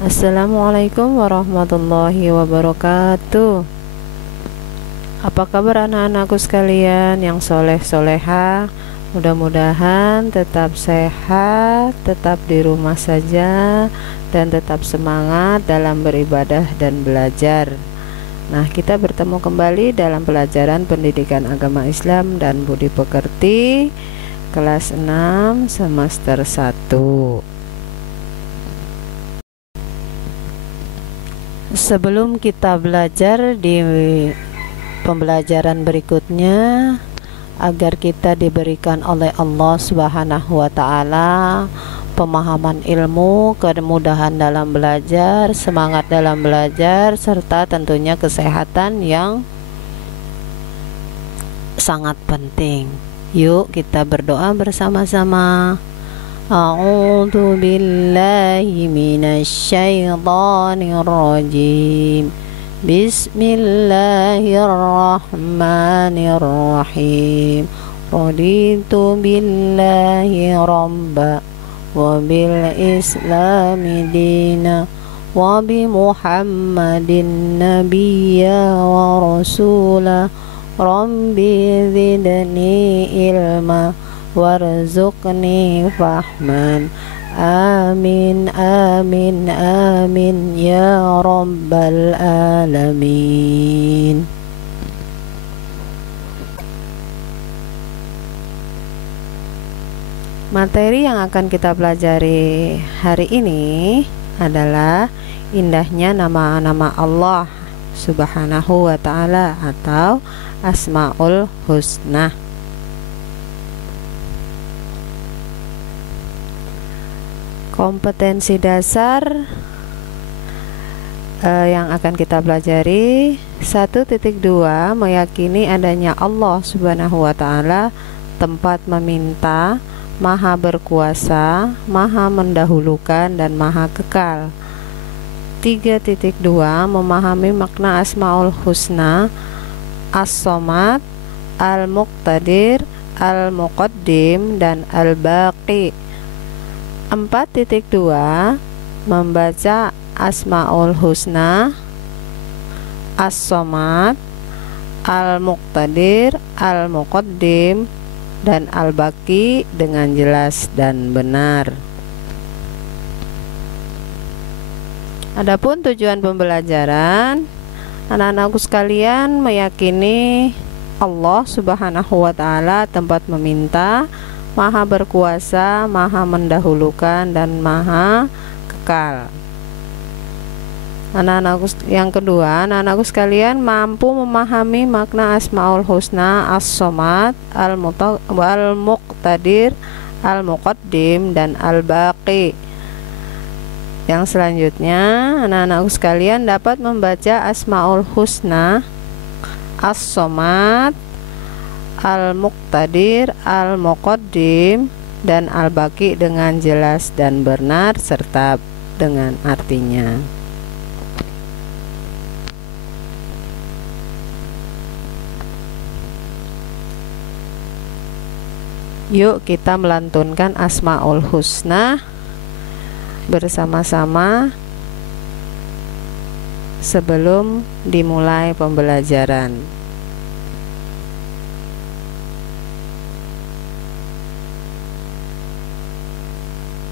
Assalamualaikum warahmatullahi wabarakatuh. Apa kabar anak-anakku sekalian yang soleh-soleha? Mudah-mudahan tetap sehat, tetap di rumah saja, dan tetap semangat dalam beribadah dan belajar. Nah, kita bertemu kembali dalam pelajaran pendidikan agama Islam dan budi pekerti kelas 6 semester 1. Sebelum kita belajar di pembelajaran berikutnya, agar kita diberikan oleh Allah Subhanahu wa taala pemahaman ilmu, kemudahan dalam belajar, semangat dalam belajar, serta tentunya kesehatan yang sangat penting. Yuk kita berdoa bersama-sama. A'udzu billahi minasyaitonir rajim. Bismillahirrahmanirrahim. Raditu billahi rabba wa bil islami dina wa bi Muhammadin nabiyya wa rasula. Rabbi zidni ilma warzuqni fahman. Amin amin amin ya rabbal alamin. Materi yang akan kita pelajari hari ini adalah indahnya nama-nama Allah Subhanahu wa ta'ala atau Asmaul Husna. Kompetensi dasar yang akan kita pelajari 1.2 meyakini adanya Allah Subhanahu wa ta'ala, tempat meminta, maha berkuasa, maha mendahulukan, dan maha kekal. 3.2 memahami makna Asmaul Husna, As-Somad, Al-Muqtadir, Al-Muqaddim, dan Al-Baqi. 4.2 membaca Asmaul Husna, As-Somad, Al-Muqtadir, Al-Muqaddim, dan Al-Baqi dengan jelas dan benar. Adapun tujuan pembelajaran, anak-anakku sekalian meyakini Allah Subhanahu wa ta'ala tempat meminta, maha berkuasa, maha mendahulukan, dan maha kekal. Yang kedua, anak-anakku sekalian mampu memahami makna Asmaul Husna, As-Somad, Al-Muqtadir, Al-Muqaddim, dan Al-Baqi. Yang selanjutnya, anak-anakku sekalian dapat membaca Asmaul Husna, As-Somad, Al-Muqtadir, Al-Muqaddim, dan Al-Baqi dengan jelas dan benar serta dengan artinya. Yuk kita melantunkan Asmaul Husna bersama-sama sebelum dimulai pembelajaran.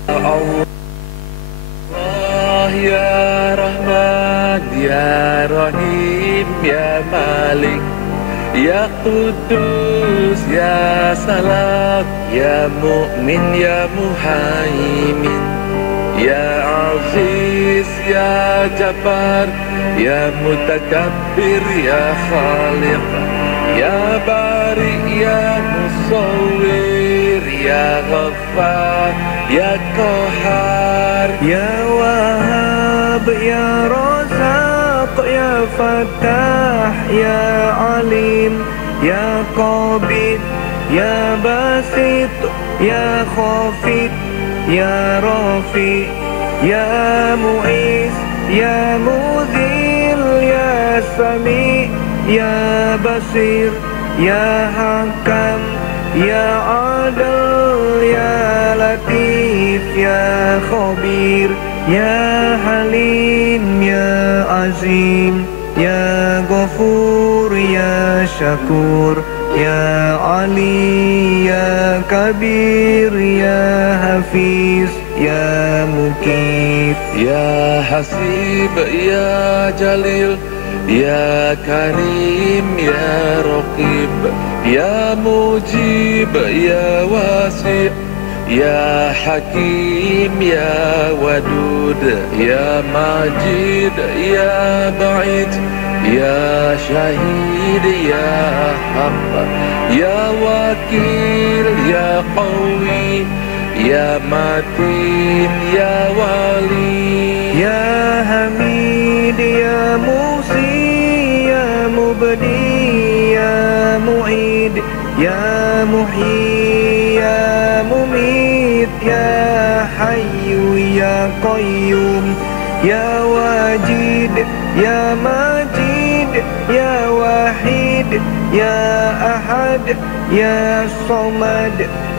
Allah ya Rahman ya Rahim ya Malik ya Qudus ya Salam ya Mu'min ya Muhaimin ya Aziz ya Jabbar ya Mutakabbir ya Khaliq ya Bari ya Musawwir ya Ghaffar ya Qahar ya Wahhab ya Razaq ya Fattah ya Alim ya Qabid ya Basit ya Khafid ya Rafi ya Mu'is ya Mudhil ya Sami ya Basir ya Hakam ya Adil ya Latif ya Khabir Ya Halim Ya Azim Ya Ghafur Ya Syakur Ya Ali Ya Kabir Ya Hafiz Ya Mukif Ya Hasib Ya Jalil Ya Karim Ya Raqib Ya Mujib Ya Wasi' Ya Hakim Ya Wadud Ya Majid Ya Ba'id Ya Syahid Ya Haq Ya Wakil Ya Qawi Ya Matin Ya Wali Ya Hamid Ya Musi Ya Mubdi Ya Mu'id Ya Muhyi Ya Mumit Ya Hayyu Ya Qayyum Ya Wajid Ya Majid Ya Wahid Ya Ahad Ya Samad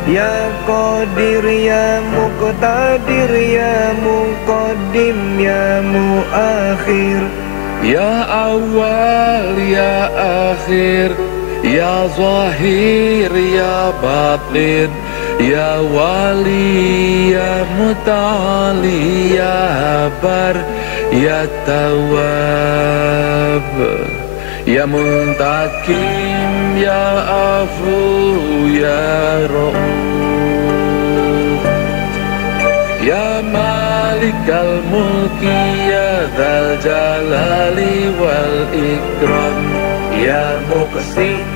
Ya Qadir Ya Muqtadir Ya Muqaddim Ya Muakhir Ya Awal Ya Akhir Ya Zahir Ya Batin Ya Wali Ya Muta'ali Ya Bar Ya Tawab Ya Muntakim Ya Afu Ya Ra'uf Ya Malikal Mulki Ya Dzal Jalali wal Ikram Ya Muqsim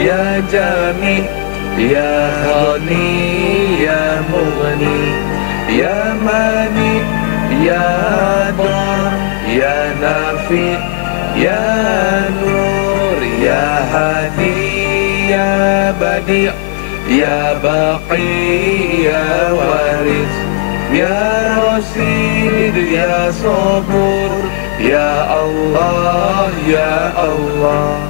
Ya Jami Ya Ghani Ya Mughni Ya Mani Ya Dar Ya Nafi Ya Nur Ya Hadi Ya Badi' Ya Baqi Ya Waris Ya Rasid Ya Sabur Ya Allah Ya Allah.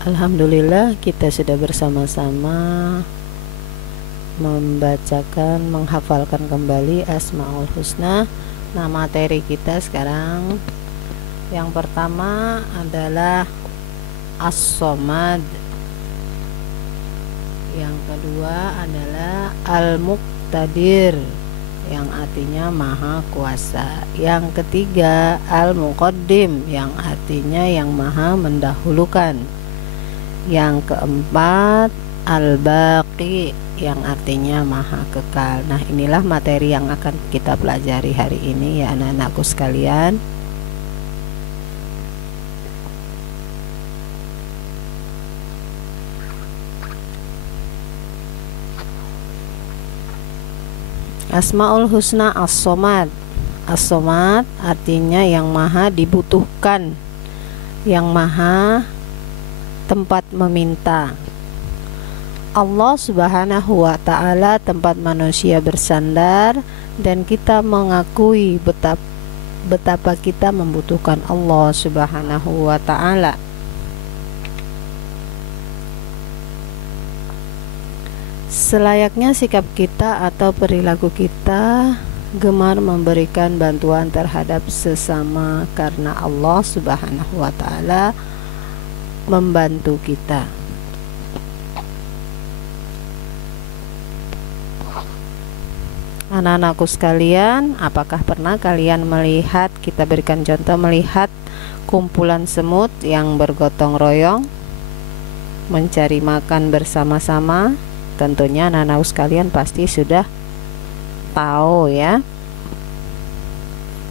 Alhamdulillah, kita sudah bersama-sama membacakan, menghafalkan kembali Asmaul Husna. Nah, materi kita sekarang yang pertama adalah As-Somad, yang kedua adalah Al-Muqtadir, yang artinya Maha Kuasa, yang ketiga Al-Muqaddim, yang artinya yang Maha mendahulukan, yang keempat Al-Baqi, yang artinya Maha Kekal. Nah, inilah materi yang akan kita pelajari hari ini ya anak-anakku sekalian. Asmaul Husna As-Somad. As-Somad artinya yang maha dibutuhkan, yang maha tempat meminta. Allah Subhanahu wa ta'ala tempat manusia bersandar, dan kita mengakui betapa kita membutuhkan Allah Subhanahu wa ta'ala. Selayaknya sikap kita atau perilaku kita gemar memberikan bantuan terhadap sesama karena Allah Subhanahu wa ta'ala membantu kita. Anak-anakku sekalian, apakah pernah kalian melihat, kita berikan contoh, melihat kumpulan semut yang bergotong royong mencari makan bersama-sama? Tentunya anak-anakku sekalian pasti sudah tahu ya.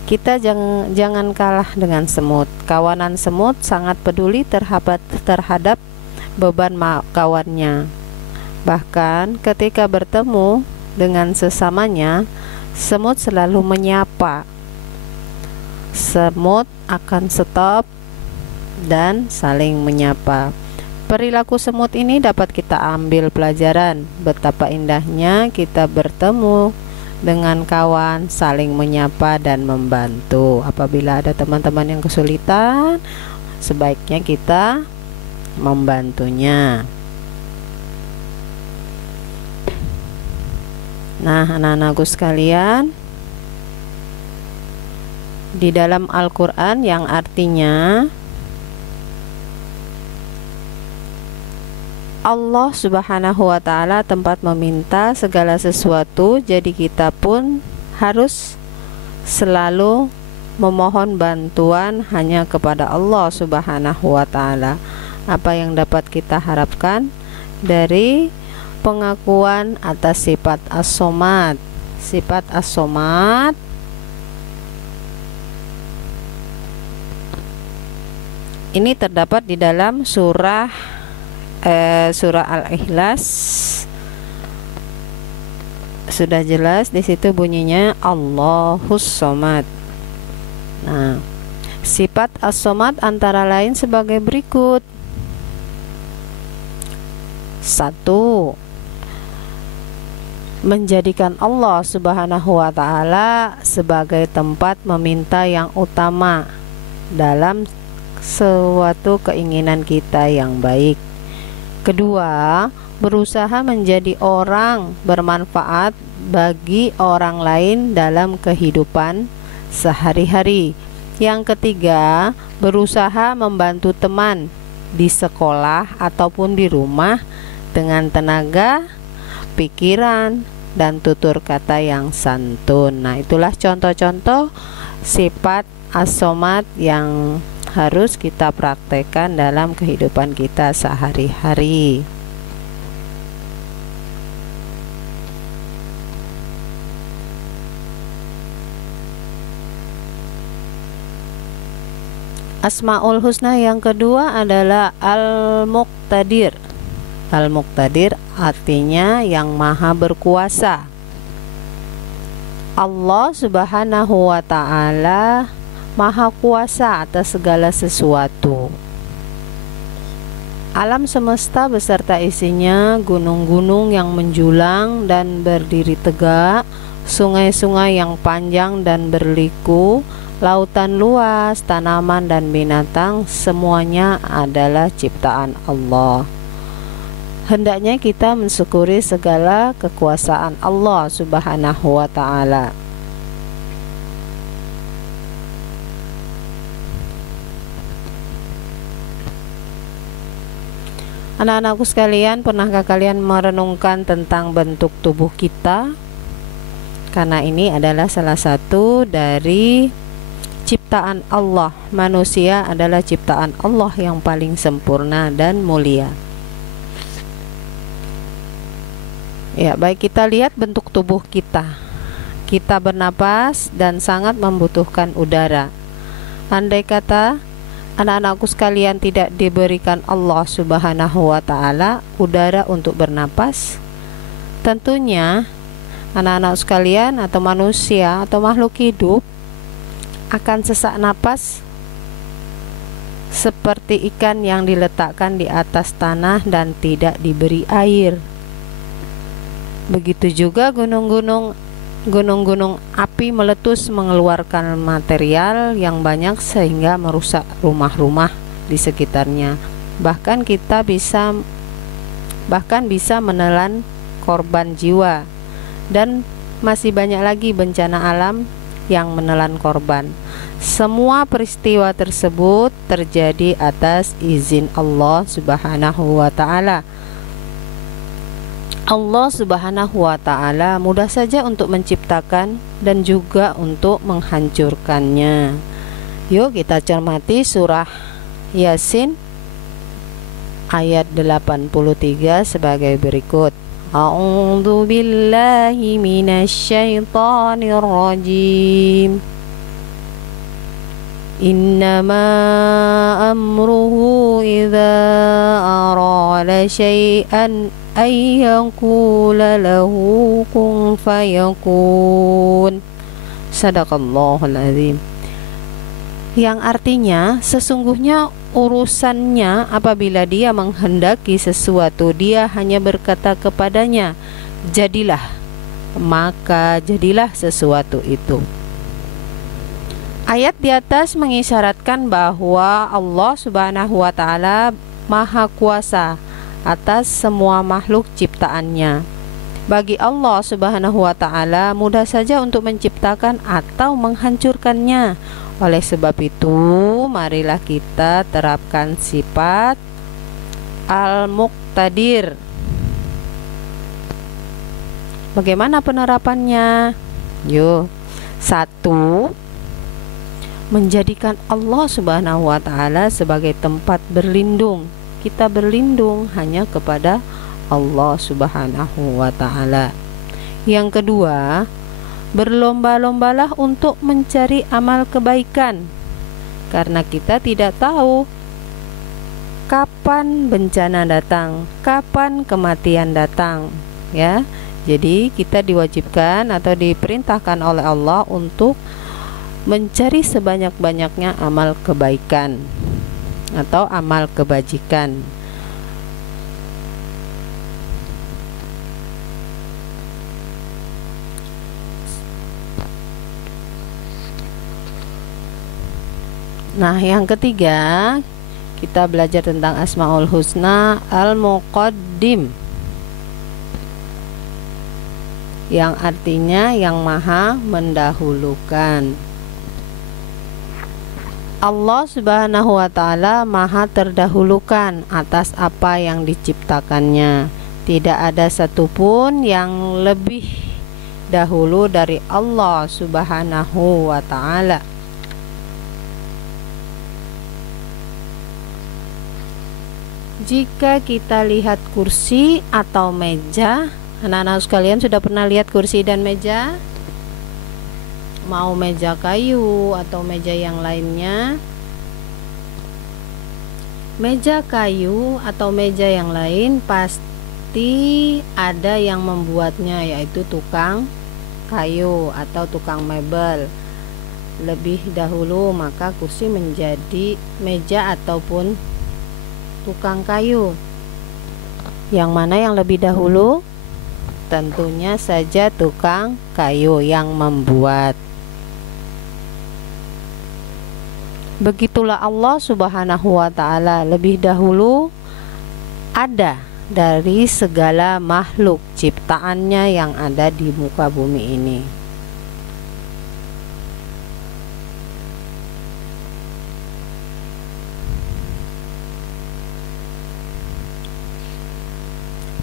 Kita jangan kalah dengan semut. Kawanan semut sangat peduli terhadap beban kawannya. Bahkan ketika bertemu dengan sesamanya, semut selalu menyapa. Semut akan stop dan saling menyapa. Perilaku semut ini dapat kita ambil pelajaran betapa indahnya kita bertemu dengan kawan, saling menyapa dan membantu. Apabila ada teman-teman yang kesulitan, sebaiknya kita membantunya. Nah, anak-anakku sekalian, di dalam Al-Quran yang artinya Allah Subhanahu wa Ta'ala tempat meminta segala sesuatu, jadi kita pun harus selalu memohon bantuan hanya kepada Allah Subhanahu wa Ta'ala. Apa yang dapat kita harapkan dari pengakuan atas sifat as-somad? Sifat as-somad ini terdapat di dalam surah Al-Ikhlas. Sudah jelas di situ bunyinya Allahus Somad. Nah, sifat as-somad antara lain sebagai berikut. 1. Menjadikan Allah Subhanahu wa Ta'ala sebagai tempat meminta yang utama dalam suatu keinginan kita yang baik. 2. Berusaha menjadi orang bermanfaat bagi orang lain dalam kehidupan sehari-hari. Yang 3, berusaha membantu teman di sekolah ataupun di rumah dengan tenaga, pikiran, dan tutur kata yang santun. Nah, itulah contoh-contoh sifat as-somad yang harus kita praktekkan dalam kehidupan kita sehari-hari. Asmaul Husna yang kedua adalah Al-Muqtadir. Al-Muqtadir artinya yang maha berkuasa. Allah Subhanahu wa Ta'ala maha kuasa atas segala sesuatu. Alam semesta beserta isinya, gunung-gunung yang menjulang dan berdiri tegak, sungai-sungai yang panjang dan berliku, lautan luas, tanaman dan binatang, semuanya adalah ciptaan Allah. Hendaknya kita mensyukuri segala kekuasaan Allah Subhanahu wa Ta'ala. Anak-anakku sekalian, pernahkah kalian merenungkan tentang bentuk tubuh kita? Karena ini adalah salah satu dari ciptaan Allah. Manusia adalah ciptaan Allah yang paling sempurna dan mulia. Ya, baik, kita lihat bentuk tubuh kita. Kita bernapas dan sangat membutuhkan udara. Andai kata anak-anakku sekalian tidak diberikan Allah Subhanahu wa Ta'ala udara untuk bernapas, tentunya anak-anak sekalian atau manusia atau makhluk hidup akan sesak napas seperti ikan yang diletakkan di atas tanah dan tidak diberi air. Begitu juga gunung-gunung api meletus mengeluarkan material yang banyak sehingga merusak rumah-rumah di sekitarnya. Bahkan bisa menelan korban jiwa, dan masih banyak lagi bencana alam yang menelan korban. Semua peristiwa tersebut terjadi atas izin Allah Subhanahu wa Ta'ala. Allah Subhanahu wa Ta'ala mudah saja untuk menciptakan dan juga untuk menghancurkannya. Yuk kita cermati surah Yasin ayat 83 sebagai berikut. A'udzu billahi minasyaitonir rajim. Innama amruhu idza arada syai'an ayyaqula lahu kun fayakun. Sadaqallahul azim. Yang artinya, sesungguhnya urusannya apabila dia menghendaki sesuatu, dia hanya berkata kepadanya, jadilah, maka jadilah sesuatu itu. Ayat di atas mengisyaratkan bahwa Allah Subhanahu wa Ta'ala maha kuasa atas semua makhluk ciptaannya. Bagi Allah Subhanahu wa ta'ala mudah saja untuk menciptakan atau menghancurkannya. Oleh sebab itu, marilah kita terapkan sifat Al-Muqtadir. Bagaimana penerapannya? Yuk. 1. Menjadikan Allah Subhanahu wa ta'ala sebagai tempat berlindung. Kita berlindung hanya kepada Allah Subhanahu wa ta'ala. Yang kedua, berlomba-lombalah untuk mencari amal kebaikan, karena kita tidak tahu kapan bencana datang, kapan kematian datang, ya. Jadi kita diwajibkan atau diperintahkan oleh Allah untuk mencari sebanyak-banyaknya amal kebaikan atau amal kebajikan. Nah, yang ketiga, kita belajar tentang Asmaul Husna Al-Muqaddim, yang artinya yang maha mendahulukan. Allah Subhanahu wa ta'ala maha terdahulukan atas apa yang diciptakannya. Tidak ada satupun yang lebih dahulu dari Allah Subhanahu wa ta'ala. Jika kita lihat kursi atau meja, anak-anak sekalian sudah pernah lihat kursi dan meja? Mau meja kayu atau meja yang lainnya? Meja kayu atau meja yang lain pasti ada yang membuatnya, yaitu tukang kayu atau tukang mebel. Lebih dahulu maka kursi menjadi meja ataupun tukang kayu. Yang mana yang lebih dahulu? Tentunya saja tukang kayu yang membuat. Begitulah Allah Subhanahu wa ta'ala lebih dahulu ada dari segala makhluk ciptaannya yang ada di muka bumi ini.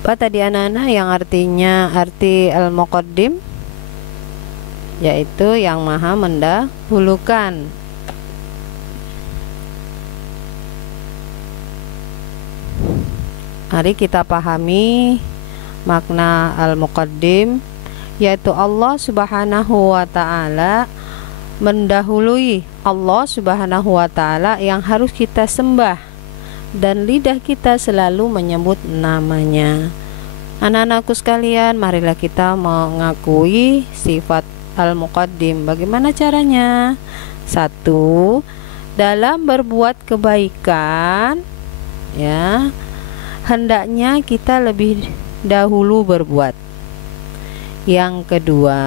Apa tadi anak-anak yang arti Al-Muqaddim? Yaitu yang maha mendahulukan. Mari kita pahami makna Al-Muqaddim, yaitu Allah Subhanahu wa ta'ala mendahului. Allah Subhanahu wa ta'ala yang harus kita sembah, dan lidah kita selalu menyebut namanya. Anak-anakku sekalian, marilah kita mengakui sifat Al-Muqaddim. Bagaimana caranya? 1. Dalam berbuat kebaikan, ya, hendaknya kita lebih dahulu berbuat. Yang kedua,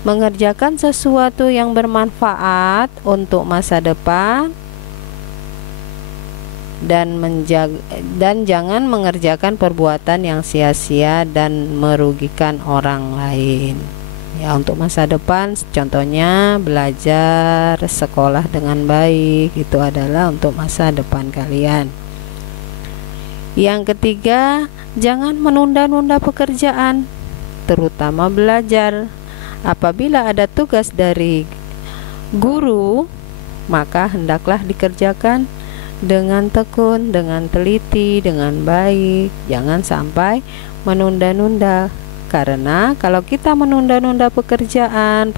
mengerjakan sesuatu yang bermanfaat untuk masa depan, dan jangan mengerjakan perbuatan yang sia-sia dan merugikan orang lain. Ya, untuk masa depan contohnya belajar sekolah dengan baik, itu adalah untuk masa depan kalian. Yang ketiga, jangan menunda-nunda pekerjaan, terutama belajar. Apabila ada tugas dari guru, maka hendaklah dikerjakan dengan tekun, dengan teliti, dengan baik. Jangan sampai menunda-nunda, karena kalau kita menunda-nunda pekerjaan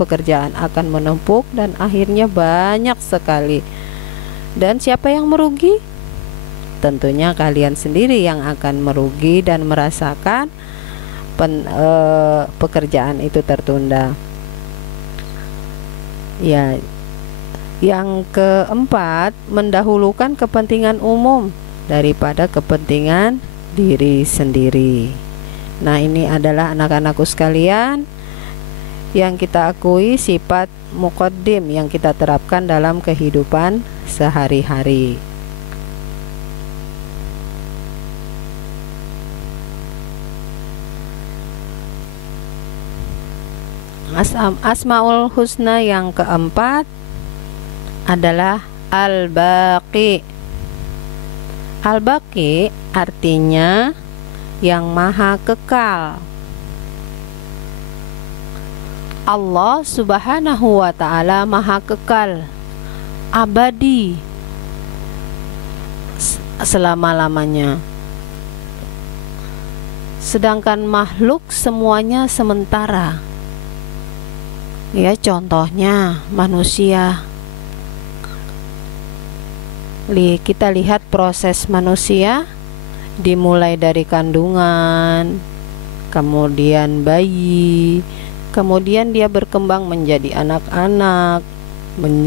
akan menumpuk dan akhirnya banyak sekali. Dan siapa yang merugi? Tentunya kalian sendiri yang akan merugi dan merasakan pekerjaan itu tertunda. Ya, yang keempat, mendahulukan kepentingan umum daripada kepentingan diri sendiri. Nah, ini adalah anak-anakku sekalian yang kita akui sifat Muqaddim yang kita terapkan dalam kehidupan sehari-hari. Asmaul Husna yang keempat adalah Al-Baqi. Al-Baqi artinya yang maha kekal. Allah Subhanahu wa ta'ala maha kekal, abadi, selama-lamanya. Sedangkan makhluk semuanya sementara. Ya, contohnya manusia. Kita lihat proses manusia dimulai dari kandungan, kemudian bayi, kemudian dia berkembang menjadi anak-anak,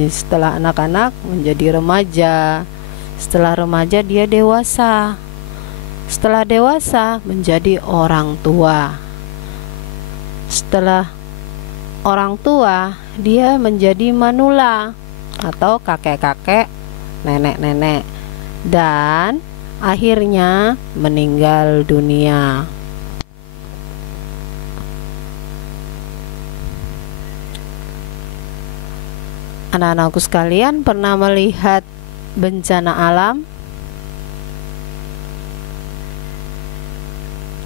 setelah anak-anak menjadi remaja, setelah remaja dia dewasa, setelah dewasa menjadi orang tua, setelah orang tua dia menjadi manula atau kakek-kakek, nenek-nenek, dan akhirnya meninggal dunia. Anak-anakku sekalian, pernah melihat bencana alam?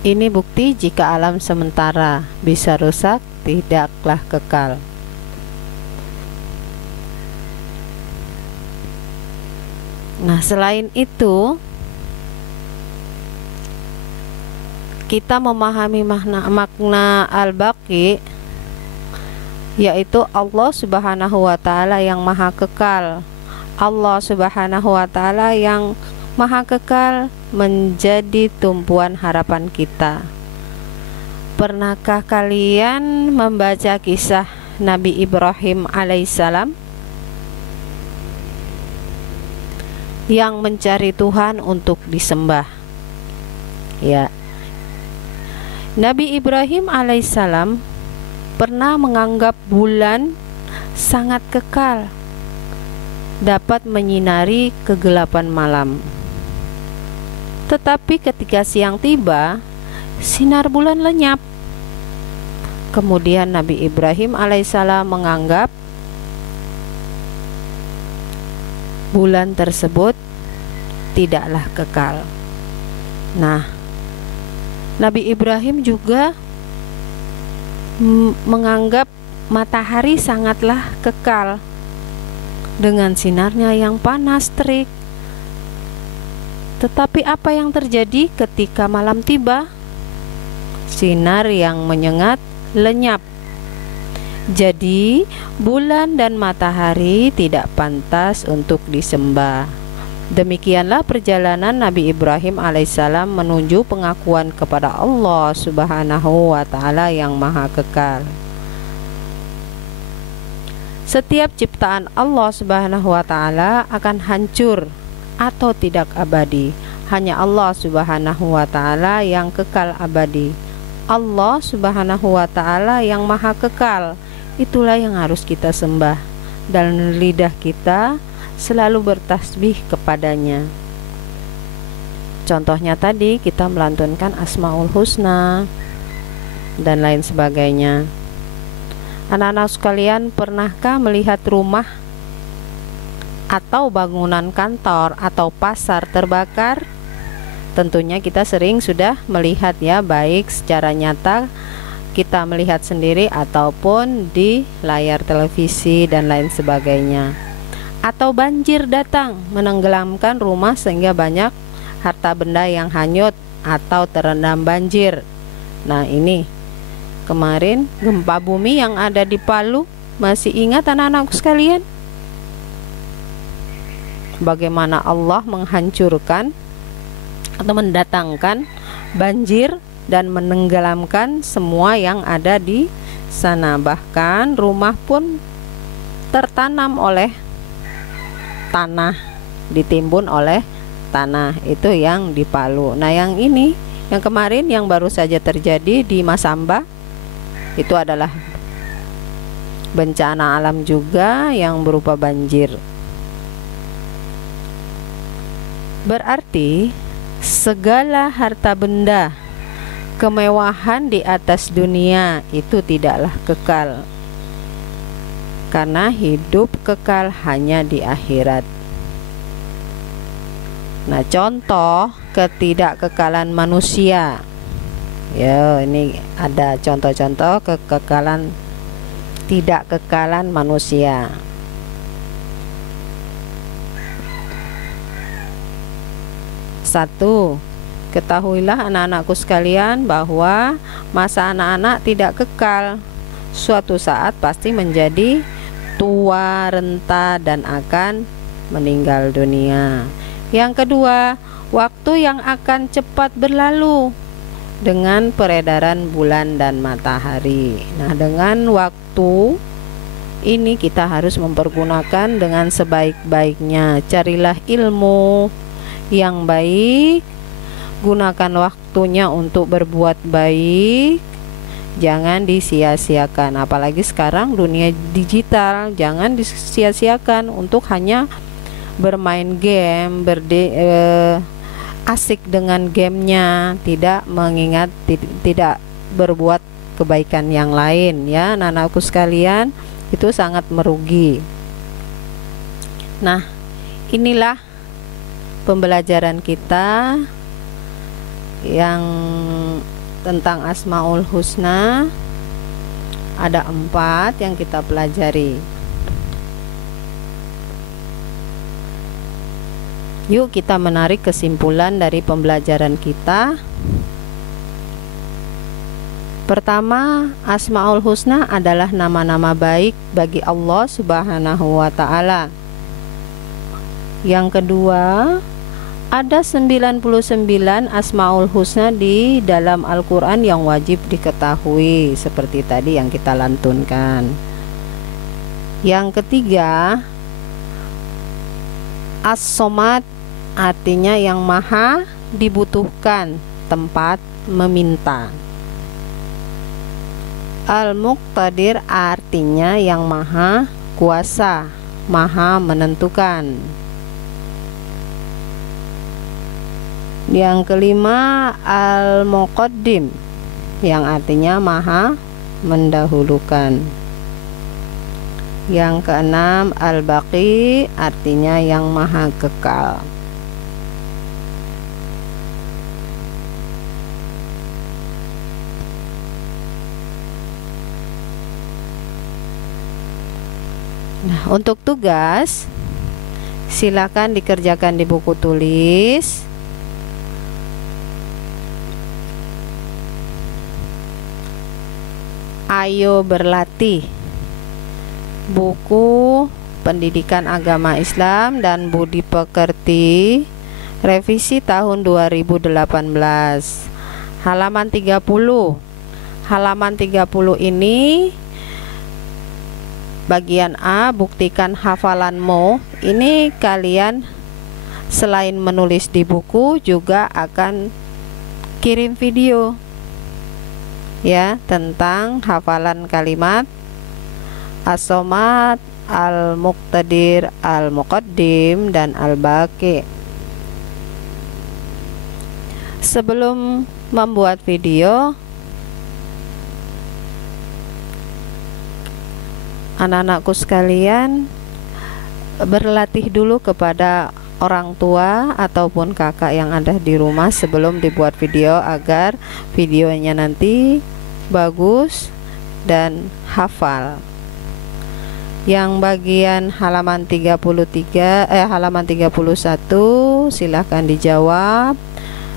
Ini bukti jika alam sementara, bisa rusak, tidaklah kekal. Nah, selain itu, kita memahami makna Al-Baqi, yaitu Allah Subhanahu wa ta'ala yang maha kekal. Allah Subhanahu wa ta'ala yang maha kekal menjadi tumpuan harapan kita. Pernahkah kalian membaca kisah Nabi Ibrahim alaihissalam yang mencari Tuhan untuk disembah? Ya, Nabi Ibrahim alaihissalam pernah menganggap bulan sangat kekal, dapat menyinari kegelapan malam. Tetapi ketika siang tiba, sinar bulan lenyap. Kemudian Nabi Ibrahim alaihissalam menganggap bulan tersebut tidaklah kekal. Nah, Nabi Ibrahim juga menganggap matahari sangatlah kekal dengan sinarnya yang panas terik. Tetapi apa yang terjadi ketika malam tiba? Sinar yang menyengat lenyap. Jadi bulan dan matahari tidak pantas untuk disembah. Demikianlah perjalanan Nabi Ibrahim alaihissalam menuju pengakuan kepada Allah Subhanahu wa ta'ala yang maha kekal. Setiap ciptaan Allah Subhanahu wa ta'ala akan hancur atau tidak abadi. Hanya Allah Subhanahu wa ta'ala yang kekal abadi. Allah Subhanahu wa ta'ala yang maha kekal, itulah yang harus kita sembah, dan lidah kita selalu bertasbih kepadanya. Contohnya tadi kita melantunkan Asmaul Husna dan lain sebagainya. Anak-anak sekalian, pernahkah melihat rumah atau bangunan kantor atau pasar terbakar? Tentunya kita sering sudah melihat ya, baik secara nyata kita melihat sendiri ataupun di layar televisi dan lain sebagainya. Atau banjir datang menenggelamkan rumah sehingga banyak harta benda yang hanyut atau terendam banjir. Nah, ini kemarin gempa bumi yang ada di Palu, masih ingat anak-anakku sekalian? Bagaimana Allah menghancurkan atau mendatangkan banjir dan menenggelamkan semua yang ada di sana. Bahkan rumah pun tertanam oleh tanah, ditimbun oleh tanah. Itu yang di Palu. Nah, yang ini, yang kemarin yang baru saja terjadi di Masamba, itu adalah bencana alam juga yang berupa banjir. Berarti segala harta benda kemewahan di atas dunia itu tidaklah kekal, karena hidup kekal hanya di akhirat. Nah, contoh ketidakkekalan manusia. Ya, ini ada contoh-contoh tidak kekalan manusia. Satu, ketahuilah anak-anakku sekalian bahwa masa anak-anak tidak kekal. Suatu saat pasti menjadi tua, renta, dan akan meninggal dunia. Yang kedua, waktu yang akan cepat berlalu dengan peredaran bulan dan matahari. Nah, dengan waktu ini kita harus mempergunakan dengan sebaik-baiknya. Carilah ilmu yang baik, gunakan waktunya untuk berbuat baik, jangan disia-siakan. Apalagi sekarang dunia digital, jangan disia-siakan untuk hanya bermain game, asik dengan gamenya, tidak mengingat, tidak berbuat kebaikan yang lain, ya anak-anakku sekalian, itu sangat merugi. Nah, inilah pembelajaran kita yang tentang Asmaul Husna. Ada 4 yang kita pelajari. Yuk kita menarik kesimpulan dari pembelajaran kita. Pertama, Asmaul Husna adalah nama-nama baik bagi Allah Subhanahu wa ta'ala. Yang kedua, ada 99 Asmaul Husna di dalam Al-Quran yang wajib diketahui, seperti tadi yang kita lantunkan. Yang ketiga, As-Somad artinya yang maha dibutuhkan tempat meminta. Al-Muqtadir artinya yang maha kuasa, maha menentukan. Yang kelima, Al-Muqaddim yang artinya maha mendahulukan. Yang keenam, Al-Baqi artinya yang maha kekal. Nah, untuk tugas silakan dikerjakan di buku tulis. Ayo berlatih. Buku Pendidikan Agama Islam dan Budi Pekerti, revisi tahun 2018, halaman 30. Halaman 30 ini bagian A, buktikan hafalanmu. Ini kalian selain menulis di buku juga akan kirim video ya tentang hafalan kalimat As-Somad, Al-Muqtadir, Al-Muqaddim, dan Al-Baqi. Sebelum membuat video, anak-anakku sekalian, berlatih dulu kepada orang tua ataupun kakak yang ada di rumah sebelum dibuat video, agar videonya nanti bagus dan hafal. Yang bagian halaman 31 silahkan dijawab.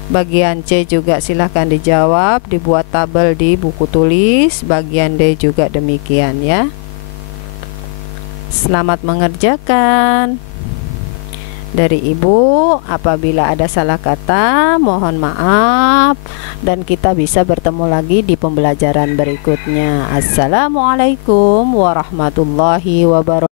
Bagian C juga silahkan dijawab, dibuat tabel di buku tulis. Bagian D juga demikian ya. Selamat mengerjakan. Dari Ibu, apabila ada salah kata mohon maaf, dan kita bisa bertemu lagi di pembelajaran berikutnya. Assalamualaikum warahmatullahi wabarakatuh.